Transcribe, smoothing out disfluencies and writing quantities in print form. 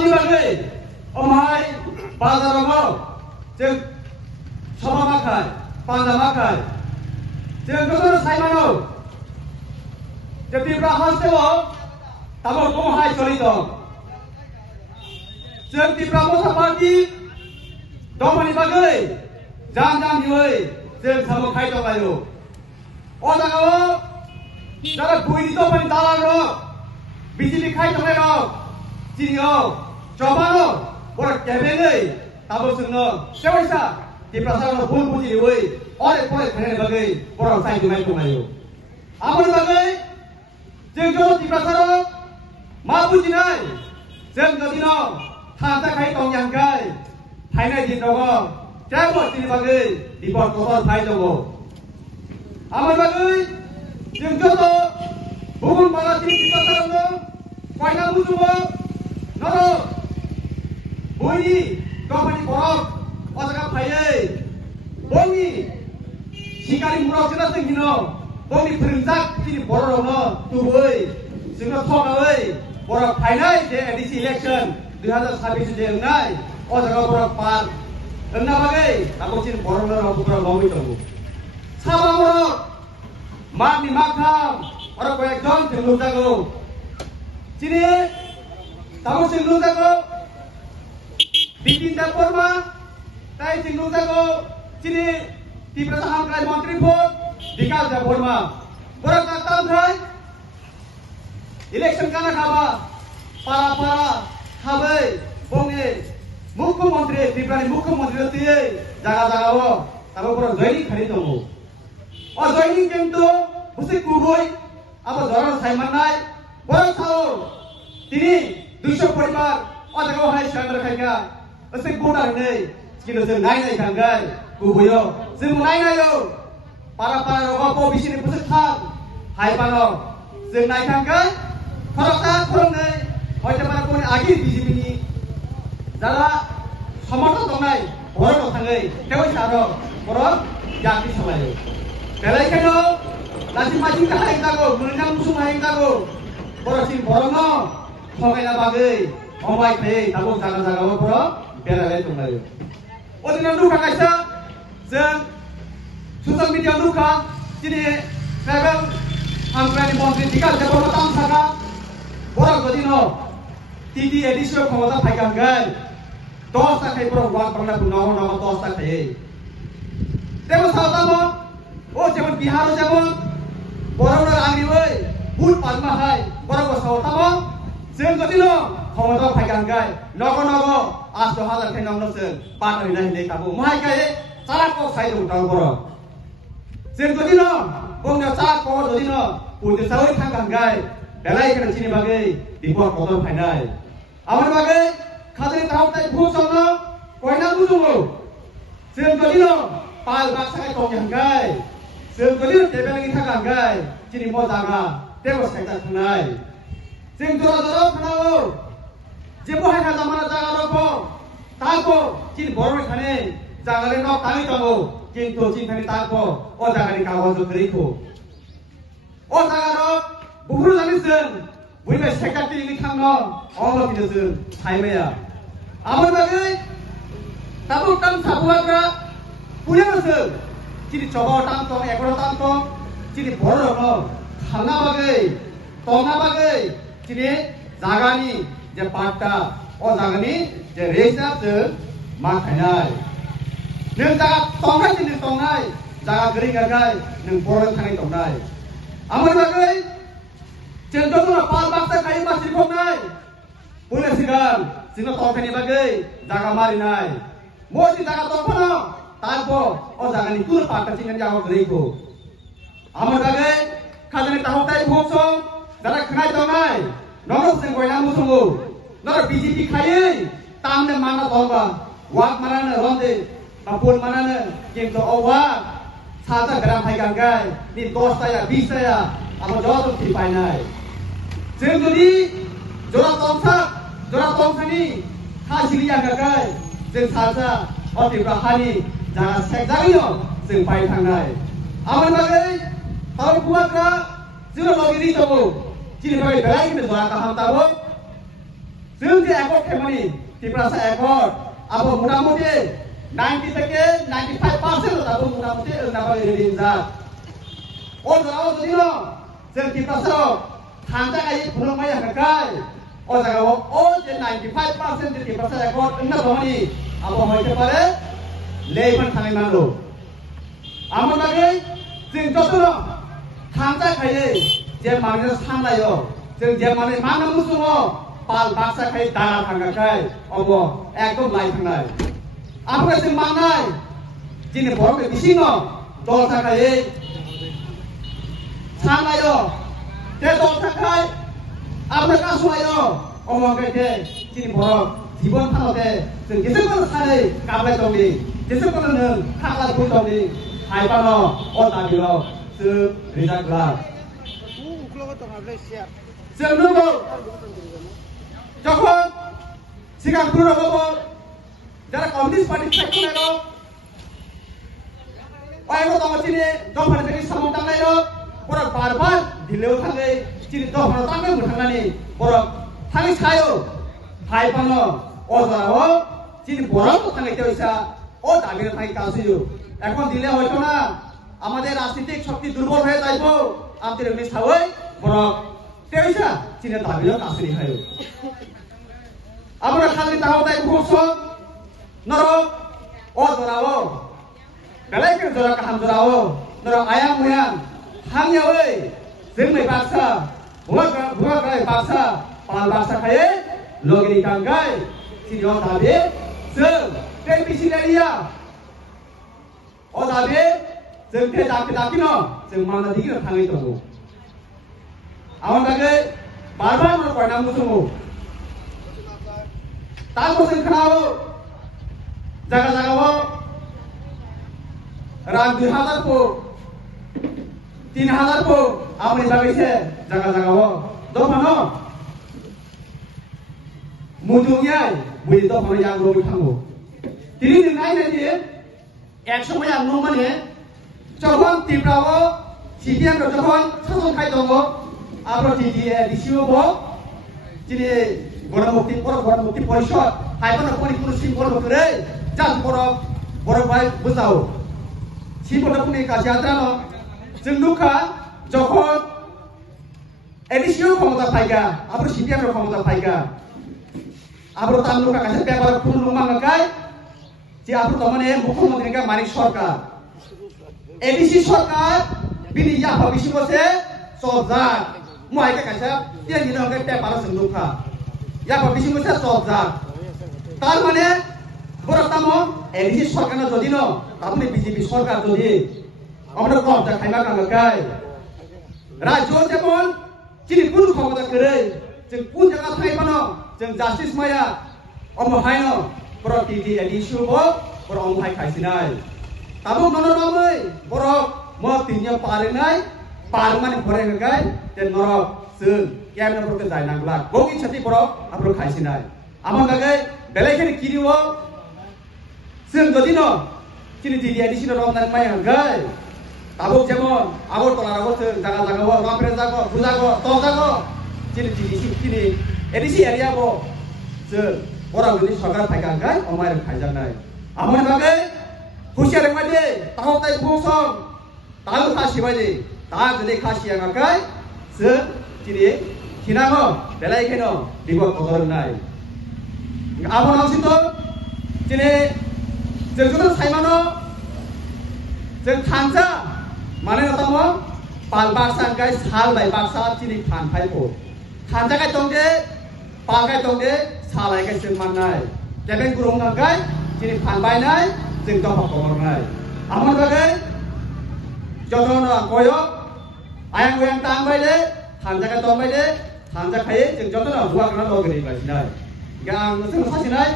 Amni bagai, omai bazar rogo, cek sama makai, panja makai, cek dokter saya mana, cek di belakang sewa, tabur omai coli dong, cek di belakang seperti, domani bagai, jam jual, cek sama kai dong ayo, orang awak, cara bui itu paling dalam roh, bijili kai dong ayo. Siniyo, coba lo, orang kebeli, tabur senang. Siapa isa? Di pasar lo pun puji diwei, orang kene bagai, orang saya cuma itu mayu. Apa bagai? Jengjo di pasar lo, mampu jinai, jengjo dino, tanda kai tong yang kai, hai di dogo, jangan di bagai, di bawah kotor hai dogo. Apa bagai? Jengjo to, bukan malah di pasar lo, kau yang butuh Noro, boni, company borok, otak payai, boni, sikari murau jelas tinggino, boni perintah sini borok no, tuwei, sehingga thokawei, borok payai je edisi election 2026 je nai, otak borok par, enna bagai, aku sini borok no, aku borok lomi tunggu, sama borok, mak ni makam, orang koyak John tinggal jago, sini. Tahu singgung jago, bikin dapur mah, tay singgung jago, sini di pertahanan kai menteri pun, dikal dapur mah, orang kata thay, election kana kaba, para kabai, bonge, mukum menteri, di berani mukum menteri tiye, jaga wo, tahu orang joining kari tunggu, oh joining jam tu, musik kuboi, apa orang saya menai, orang tahu, ini 200 परिवार और जगह है शांत रखेगा उससे गुड़ा नहीं कि लोग नाई खाएंगे कुबुयो सिर्फ नाई यो para rogo po bisini pusat thang hai pano सिर्फ नाई खाएंगे खरक नहीं और जब para कोने आगे बीजेपी ni जरा समर्थन तो नहीं और तो थांगे तेवै सारो orang जाति समायो पहले कनो लासी माजी का है इंदागो मुनना मुसुम है इंदागो orang sin borong Sampai bagai, omai kaya, tabung jaga apa pura, biar lagi tu melayu. Orang yang luka kaisa, sen, sosial media luka, jadi travel, hampir di montir tiga, jadi orang tahu saja, orang jadi no, titi edisi orang kau tak pegang, dos tak kaya pura uang pernah punawan dos tak kaya. Tapi sahaja mo, oh zaman Bihar zaman, orang angri way, pun palma hai, orang sahaja mo. Sen jadi lo, kamu tahu pegang gay, nogo, asal hal yang kena sen, partner ini dah tahu, mahal gay, salah kau saya tu tahu korang. Sen jadi lo, kau salah kau jadi lo, punya sahur pegang gay, belai kena sini bagai, di bawah kotor final. Aman bagai, kadang tahu tak buat sama, kau nak butuh lo. Sen jadi lo, pal baksa kau yang gay, sen jadi lo tebel lagi pegang gay, sini mau jaga, tebel saya tak kenal. Sing dora kenal, jebo hai kata mana jaga roko, tako, cini borong kane, jaga le nok tali tango, cini tu cini kane tako, oh jaga ni kawan tu teriko, oh jaga rok, bukan lagi sen, bukan sekati ini kangno, oh lo tidak sen, hai mea, aman bagai, tabu tam sabuat ra, punya sen, cini coba tantong, ekor tantong, cini borong no, khana bagai, tonga bagai. Jadi jaga ni je parta, oh jaga ni je resa tu makanai. Neng jaga tongai jenis tongai, jaga kering agai, neng porong kanai tongai. Aman bagai, contoh tu pal baksa kayu masih kongai. Punya sigan, sino tongai ni bagai, jaga marinai. Mosi jaga tongono, tanpo, oh jaga ni tur parta cingan jaga keriko. Aman bagai, kalau ni tahu tay bungsong. Dalam kenai tongai, norok sengkoi namu sungguh, norok BJP kaya, tamne mana tonga, wak mana ne ronde, apun mana ne, jem to awak, sahaja geram hai ganggai, ni 10 saya, 20 saya, apa jauh tu tipai nai. Jadi, jorak tongsa ni, hasil yang ganggai, jeng sahaja, oti berhani, jangan sekdangyo, seng pai tangai. Aman bagai, tahu buat ka, sudah lagi ni tahu. Ciri bagai belai kita suara kaham tahu, जों जे accord खालामनि टिप्रासा accord आबो मोटामुटी 90 থেকে 95% दाबो मोटामुटी ओंनाबा ready जा ओ जाव जदिनो जों टिप्रासा थांजा गाय फुलुंमाय हाखाय ओ जागाव ओ जे 95% जे टिप्रासा accord ओंना दमनि आबो हयते पारे लेफन थांनाय नांगौ आमो बागै जों जतनो थांजा खायै जे माने सामलायो जों जे माने मानो मुसुङो पाल बाक्सा खाय दाना थांगाखाय अबो एकदम लाइ थांनाय आमफ्राय जों मांनाय दिनै बर'खौ बिसिनो दल थाखायै सामलायो ते दल थाखाय आमफ्राय कासुलायो अमंगैते दिनै बर' जीवन थानोते जों जेसेबां सानै गाबलाय दंनि जेसेबां नों खाला बुं दंनि हायबानो अ दाबिलो जों रिजाल्ट ला जों नंगौ যখন সিগাং পুরো হবো যারা কমিউনিস্ট পার্টি থাকতে না ওইগো তো চিনি দফার থেকে সামন টাঙ্গাই পুরো বারবার দিলেও থাকে চিনি দফার টাঙ্গাই মুঠাঙ্গানি পুরো থাকি ছায়ো ভাই পানো অজাও চিনি বড় তো থাকাইতে হইছা ও দাবির থাকি কাছিও এখন দিলে হয়তো না আমাদের রাজনৈতিক শক্তি দুর্বল হয়ে যাইব আমাদের এমনি ছাওই বড় তেইছা চিনি দাবির কাছিনি খায়ো আমরা খালি তাও তাই বসো নরক ও জরাও বেলাইকে জরা কাহাম জরাও নর আয়াম মুয়াম হাংয়াওই जोंनि बाक्सा बुवा गाय बाक्सा पाल बाक्सा खाये लगनि गांगाय सिरियाव दाबे जों टे बिसिलारिया अ दाबे जों टे दाकिनो जों माना दिगिनो थाङै दङ आवन बागै बारबार मन पयनांगौ दङ तारपर जों खोनायो जागा जागाव रां 2000 को 3000 को आमनि बागैसे जागा जागाव दफानो मुजुंयाय बुइ दफानो यां रबि थांगौ तिनि जों नायनायदि एक समय आं नमाने যখন ত্রিপুরাও সিপিএম যখন শাসন খাই দङ आरो डिसिओ যিনি গণমুক্তি পরিষদ হাইপানো পরিপূর্ণ সিম্বল করে জাজ বড় ভাই বুঝাও সিম্বল পুনি কাছে আদ্রানো जों नुखा যখন এডিসিও ক্ষমতা পাইগা আবার সিপিএম ক্ষমতা পাইগা আবার তার নুখা কাছে পেপার পূর্ণ মাঙ্গাকাই যে আবার তমানে মুখ্যমন্ত্রী কা মানিক সরকার এডিসি সরকার বিনি ইয়াফা বিসি বসে সজাগ মুহাইকা কাছে তিয়ান দিন হগে পেপার जों नुखा ইয়াফা বিসি বসে সজাগ তার মানে বড় তামো এডিসি সরকার যদি ন আপনি বিজেপি সরকার যদি আমরা কবজা খাইমা গাঙ্গাকাই রাজ্য যেমন চিনি কোন ক্ষমতা করে जों কোন জায়গা থাইবানো जों জাস্টিস মায়া অমহায়ন বড় টিডি এডিসুবো বড় অমহাই খাইছিনাই তাবো নননमै বড় ম তিনিয়া পারেনাই পার মানে ভরে গাय যে নরক जों কেমন করতে যায় নাগলা গগি ছাতি বড় আপরো খাইছিনাই আমার গায় বেলাইখানে কিরিও जों যদি ন চিনি টিডি এডিসিন রমদান মাই গায় তাবো যেমন আগর তলা আগর জায়গা জায়গা রামপ্রে জাগো বুজাগো তজাগো চিনি চিনি এডিসি এরিয়া বো जों বড় যদি সরকার থাকা গায় অমায় খাইজানাই আমার বাগে হুশিয়ার মাইদে তাও তাই বসং তাও খাসি বাইদে তা যদি খাসিয়া গায় जों চিনি কিনাগো বেলাইখানো বিপদ বদল নাই আমার আছিত চিনি जों যদি সাইমানো जों थांजा माने नतामो पाल बाक्सा गाय साल बाय बाक्सा चिनि फान फाइखौ थांजा गाय दंदे पाल गाय दंदे सालाय गाय जों माननाय जेबेन गुरुं गाय चिनि फान बायनाय जों दफा खबरनाय आमन बागै जदन गयो आयां गयां तां बायदे थांजा गाय दं बायदे थांजा खायै जों जदन हुवा गना लगरि बायनाय गां जों सासिनाय